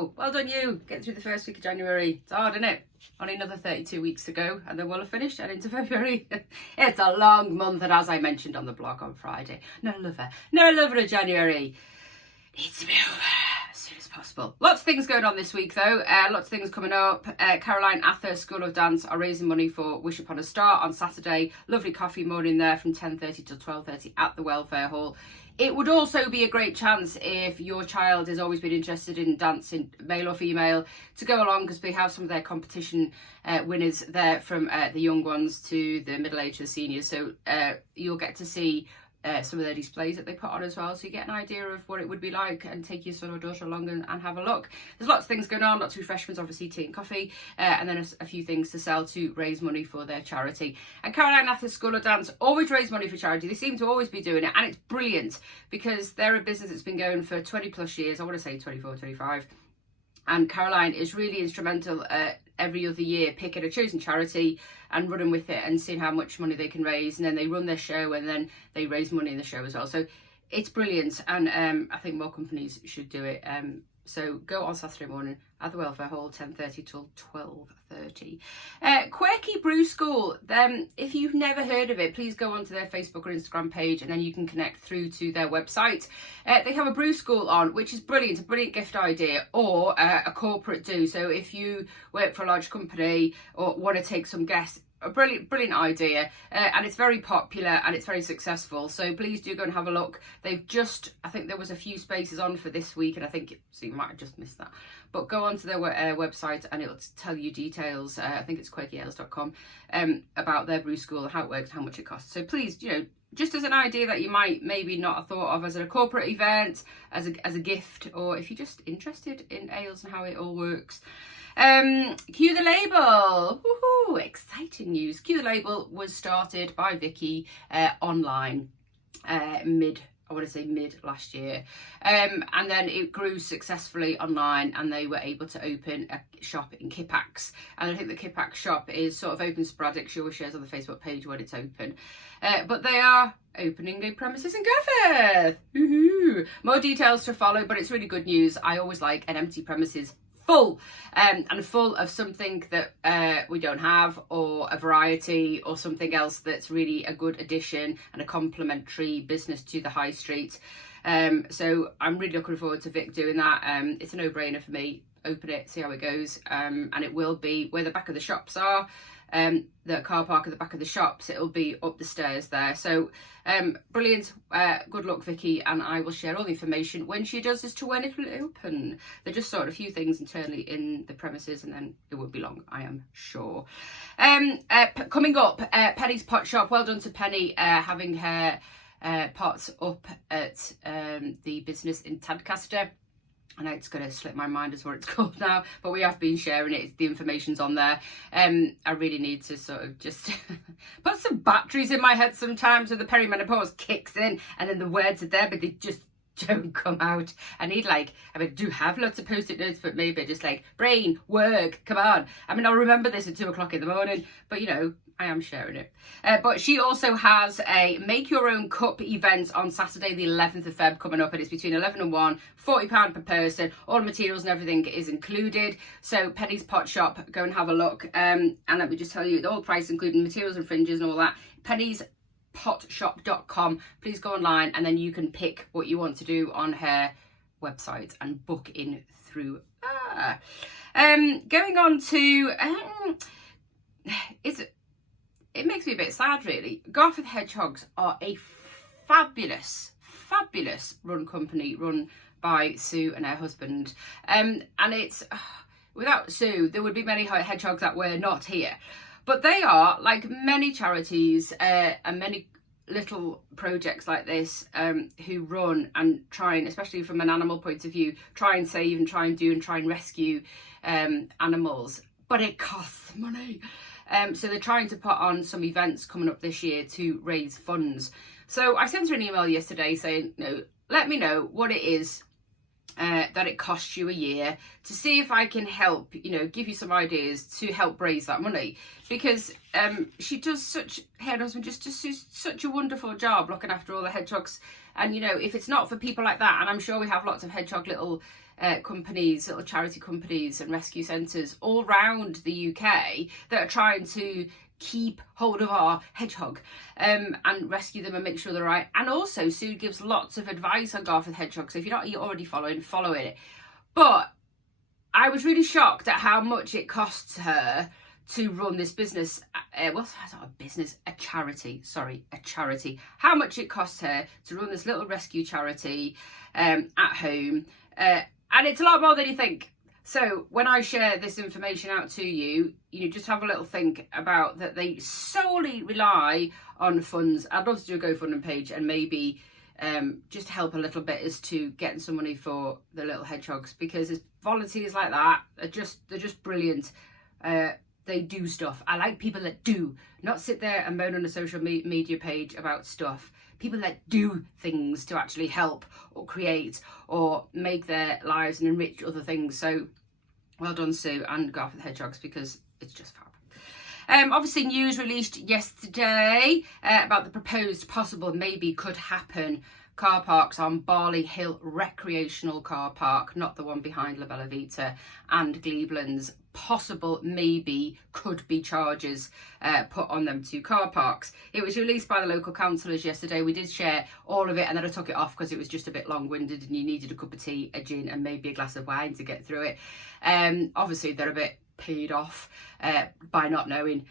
go. Well done you. Get through the first week of January. It's hard, isn't it? Only another 32 weeks to go and then we'll have finished and into February. It's a long month, and as I mentioned on the blog on Friday, no lover of January. Needs to be over as soon as possible. Lots of things going on this week though. Lots of things coming up. Caroline Ather School of Dance are raising money for Wish Upon a Star on Saturday. Lovely coffee morning there from 10:30 till 12:30 at the Welfare Hall. It would also be a great chance if your child has always been interested in dancing, male or female, to go along, because we have some of their competition winners there, from the young ones to the middle-aged to the seniors. So you'll get to see some of their displays that they put on as well, so you get an idea of what it would be like and take your son or daughter along and have a look. There's lots of things going on, lots of refreshments, obviously tea and coffee, and then a few things to sell to raise money for their charity. And Caroline Ather School of Dance always raise money for charity. They seem to always be doing it, and it's brilliant because they're a business that's been going for 20 plus years. I want to say 24, 25. And Caroline is really instrumental every other year picking a chosen charity and running with it and seeing how much money they can raise, and then they run their show and then they raise money in the show as well. So it's brilliant, and I think more companies should do it. So go on Saturday morning at the Welfare Hall, 10:30 till 12:30. Quirky Brew School. If you've never heard of it, please go onto their Facebook or Instagram page, and then you can connect through to their website. They have a brew school on, which is brilliant, a brilliant gift idea, or a corporate do. So if you work for a large company or want to take some guests, a brilliant idea, and it's very popular and it's very successful, so please do go and have a look. They've just, I think there was a few spaces on for this week, and I think so you might have just missed that, but go onto their website and it'll tell you details. I think it's quirkyales.com, about their brew school, how it works, how much it costs. So please, just as an idea that you might maybe not have thought of as a corporate event, as a gift, or if you're just interested in ales and how it all works. Cue the Label. Woohoo! Exciting news. Cue the Label was started by Vicky online mid last year, and then it grew successfly online, and they were able to open a shop in Kippax, and I think the Kippax shop is sort of open sporadic. She always shares on the Facebook page when it's open, but they are opening new premises in Garforth. Woohoo! More details to follow, but it's really good news. I always like an empty premises full, and full of something that we don't have, or a variety, or something else that's really a good addition and a complementary business to the high street. So I'm really looking forward to Vic doing that. It's a no-brainer for me. Open it, see how it goes, and it will be where the back of the shops are. The car park at the back of the shops, it'll be up the stairs there. So brilliant. Good luck, Vicky, and I will share all the information when she does as to when it will open. They're just sort of a few things internally in the premises, and then it won't be long, I am sure. Coming up, Penny's Pot Shop. Well done to Penny, having her pots up at the business in Tadcaster. I know it's going to slip my mind as what it's called now, but we have been sharing it. The information's on there. I really need to sort of just put some batteries in my head sometimes when the perimenopause kicks in, and then the words are there, but they just don't come out. I do have lots of post-it notes, but maybe just like, brain, work, come on. I mean, I'll remember this at 2 o'clock in the morning, but I am sharing it. But she also has a Make Your Own Cup event on Saturday, the 11th of Feb coming up, and it's between 11 and 1, £40 per person. All materials and everything is included. So Penny's Pot Shop, go and have a look. And let me just tell you, the whole price, including materials and fringes and all that, pennyspotshop.com. Please go online, and then you can pick what you want to do on her website and book in through her. Going on to... it makes me a bit sad, really. Garforth Hedgehogs are a fabulous run company, run by Sue and her husband. And it's, without Sue, there would be many hedgehogs that were not here. But they are, like many charities and many little projects like this, who run and try and, especially from an animal point of view, try and save and try and do and try and rescue animals. But it costs money. So they're trying to put on some events coming up this year to raise funds. So I sent her an email yesterday saying, let me know what it is that it costs you a year, to see if I can help, give you some ideas to help raise that money. Because her husband just does such a wonderful job looking after all the hedgehogs And, you know, if it's not for people like that, and I'm sure we have lots of hedgehog little companies, little charity companies and rescue centres all around the UK that are trying to keep hold of our hedgehog and rescue them and make sure they're right. And also Sue gives lots of advice on Garforth hedgehog, so if you're not already following, follow it. But I was really shocked at how much it costs her to run this business. Well, it's not a business, a charity. Sorry, a charity. How much it costs her to run this little rescue charity at home. And it's a lot more than you think. So when I share this information out to you, you know, just have a little think about that they solely rely on funds. I'd love to do a GoFundMe page and maybe just help a little bit as to getting some money for the little hedgehogs, because it's volunteers like that. They're just brilliant. They do stuff. I like people that do, not sit there and moan on a social media page about stuff. People that do things to actually help or create or make their lives and enrich other things. So well done, Sue and Garforth hedgehogs, because it's just fab. Obviously news released yesterday about the proposed possible maybe could happen car parks on Barley Hill Recreational Car Park, not the one behind La Bella Vita, and Gleeblands. Possible maybe could be charges put on them two car parks. It was released by the local councillors yesterday. We did share all of it, and then I took it off because it was just a bit long-winded and you needed a cup of tea, a gin and maybe a glass of wine to get through it. Obviously they're a bit paid off by not knowing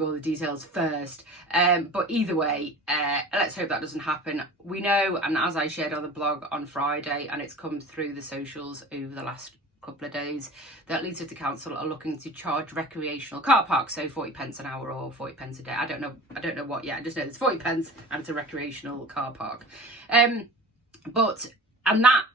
all the details first, but either way, let's hope that doesn't happen. We know, and as I shared on the blog on Friday, and it's come through the socials over the last couple of days, that Leeds City Council are looking to charge recreational car parks, so 40 pence an hour or 40 pence a day. I don't know what yet. I just know it's 40 pence and it's a recreational car park. And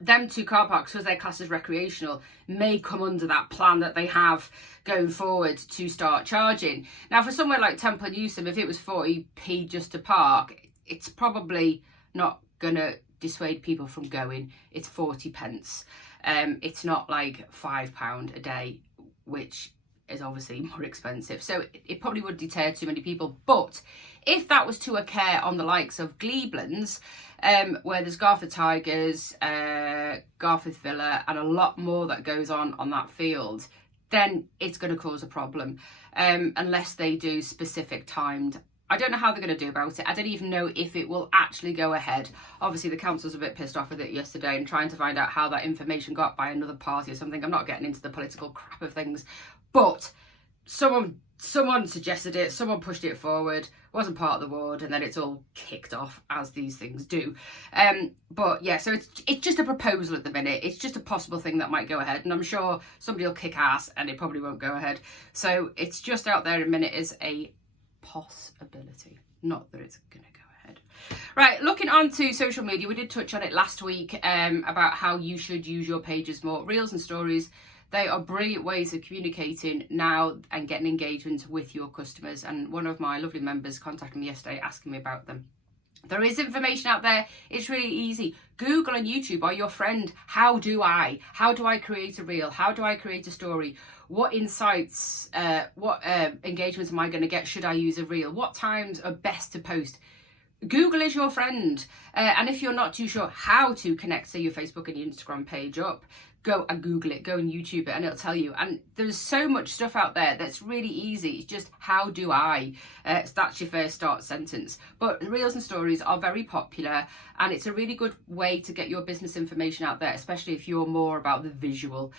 them two car parks, because they're classed as recreational, may come under that plan that they have going forward to start charging. Now, for somewhere like Temple Newsom, if it was 40p just to park, it's probably not going to dissuade people from going. It's 40 pence. It's not like £5 a day, which is obviously more expensive. So it probably would deter too many people. But if that was to occur on the likes of Gleeblands, where there's Garforth Tigers, Garforth Villa, and a lot more that goes on that field, then it's going to cause a problem unless they do specific timed. I don't know how they're going to do about it. I don't even know if it will actually go ahead. Obviously, the council's a bit pissed off with it yesterday and trying to find out how that information got by another party or something. I'm not getting into the political crap of things, but someone suggested it, someone pushed it forward, wasn't part of the ward, and then it's all kicked off, as these things do. But yeah, so it's just a proposal at the minute. It's just a possible thing that might go ahead, and I'm sure somebody will kick ass and it probably won't go ahead. So it's just out there at the minute as a possibility, not that it's gonna go ahead. Right, looking on to social media, we did touch on it last week about how you should use your pages more. Reels and stories, they are brilliant ways of communicating now and getting engagement with your customers, and one of my lovely members contacted me yesterday asking me about them. There is information out there. It's really easy. Google and YouTube are your friend. How do I create a reel? How do I create a story? What insights, what engagements am I going to get? Should I use a reel? What times are best to post? Google is your friend. And if you're not too sure how to connect, say, your Facebook and your Instagram page up, go and Google it, go and YouTube it, and it'll tell you. And there's so much stuff out there that's really easy. It's just, how do I? So that's your first start sentence. But reels and stories are very popular, and it's a really good way to get your business information out there, especially if you're more about the visual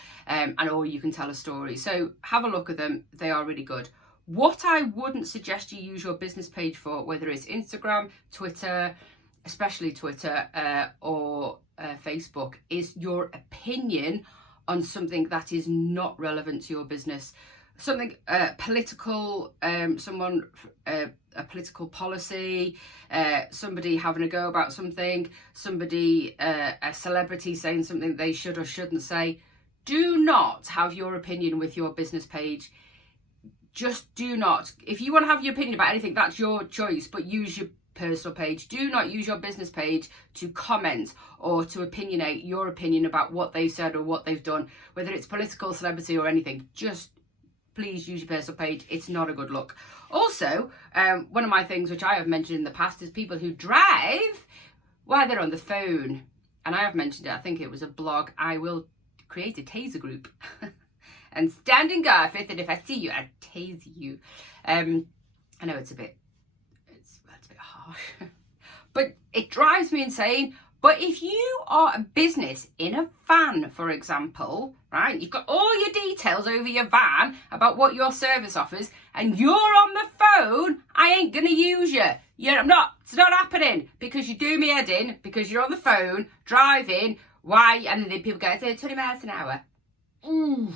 or you can tell a story. So have a look at them. They are really good. What I wouldn't suggest you use your business page for, whether it's Instagram, Twitter, especially Twitter, or Facebook, is your opinion on something that is not relevant to your business. Something political, a political policy, somebody having a go about something, somebody, a celebrity saying something they should or shouldn't say. Do not have your opinion with your business page. Just do not. If you want to have your opinion about anything, that's your choice, but use your personal page. Do not use your business page to comment or to opinionate your opinion about what they've said or what they've done, whether it's political, celebrity or anything. Just please use your personal page. It's not a good look. Also, one of my things which I have mentioned in the past is people who drive while they're on the phone. And I have mentioned it, I think it was a blog. I will create a taser group and stand in Garforth, and if I see you, I tase you. I know it's a bit harsh, but it drives me insane. But if you are a business in a van, for example, right, you've got all your details over your van about what your service offers, and you're on the phone, I ain't gonna use you. It's not happening, because you do me head in, because you're on the phone, driving, why? And then people go, 20 miles an hour. Ooh,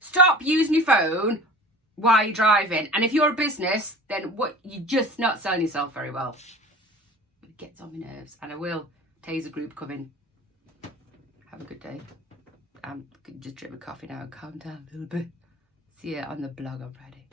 stop using your phone while you're driving. And if you're a business, then you're just not selling yourself very well. It gets on my nerves, and I will. Taser group coming. Have a good day. I'm going to just drink my coffee now and calm down a little bit. See you on the blog on Friday.